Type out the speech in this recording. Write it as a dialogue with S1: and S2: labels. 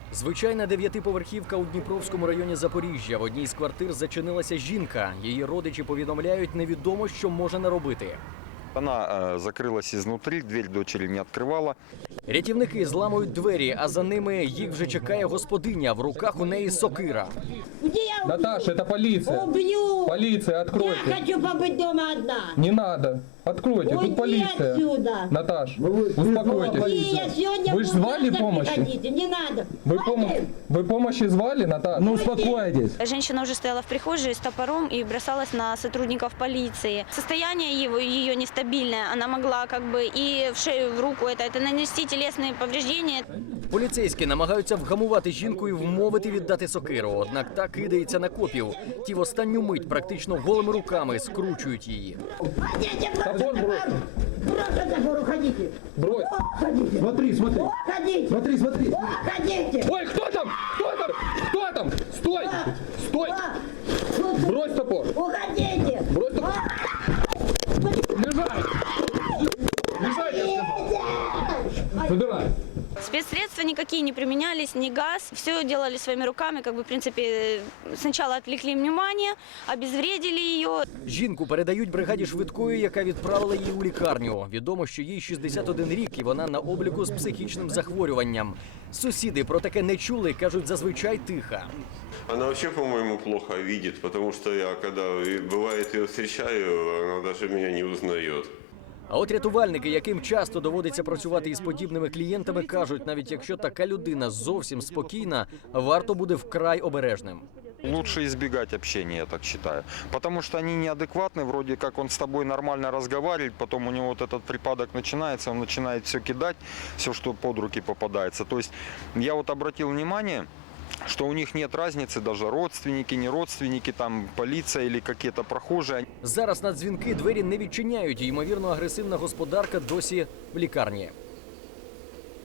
S1: Звичайна 9-поверхівка у Дніпровському районі Запоріжжя. В одній з квартир зачинилася жінка. Її родичі повідомляють, невідомо, що може наробити.
S2: Она закрылась изнутри, дверь дочери не открывала.
S1: Рятівники зламують двері, а за ними їх вже чекає господиня. В руках у неї сокира.
S3: Наташа, это полиция.
S4: Убью!
S3: Полиция,
S4: Я
S3: откройте.
S4: хочу побыть дома одна.
S3: Не надо. Откройте,
S4: Уйди
S3: тут полиция.
S4: отсюда.
S3: Наташ, успокойтесь.
S4: И я сегодня
S3: Вы ж звали помощи?
S4: приходите, не надо.
S3: Вы помощи звали, Наташа? Ну успокойтесь.
S5: Женщина уже стояла в прихожей с топором и бросалась на сотрудников полиции. Состояние ее нестабильное, она могла как бы и в шею, в руку это нанести телесные повреждения.
S1: Поліцейські намагаються вгамувати жінку і вмовити віддати сокиру. Однак та кидається на копів. Ті в останню мить практично голими руками скручують її.
S4: Уходите,
S3: Топор брось.
S4: брось топор, уходите.
S3: Брось.
S4: Уходите.
S3: Смотри, смотри.
S4: Уходите.
S3: Смотри, смотри.
S4: Уходите.
S3: Ой, кто там? Кто там? Кто там? Стой! Стой! Брось топор.
S4: Уходите.
S3: Брось топор. Лежать! Лежать, я сказал. Забирай.
S5: Спецсредства никакие не применялись, ни газ. Все делали своими руками, как бы в принципе сначала отвлекли внимание, обезвредили ее.
S1: Жінку передають бригаді швидкої, яка відправила її у лікарню. Відомо, що їй 61 рік і вона на обліку з психічним захворюванням. Сусіди про таке не чули, кажуть, зазвичай тиха.
S6: Она вообще, по-моему, плохо видит, потому что я, когда бывает ее встречаю, она даже меня не узнает.
S1: А от рятувальники, яким часто доводиться працювати із подібними клієнтами, кажуть, навіть якщо така людина зовсім спокійна, варто буде вкрай обережним.
S2: Лучше избегать общения, я так считаю. Потому что они неадекватны, вроде как он с тобой нормально разговаривает, потом у него вот этот припадок начинается, он начинает все кидать, все, что под руки попадается. То есть я вот обратил внимание, что у них нет разницы, даже родственники, не родственники, там полиция или какие-то прохожие.
S1: Зараз на дзвінки двері не відчиняють, і, ймовірно, агресивна господарка досі в лікарні.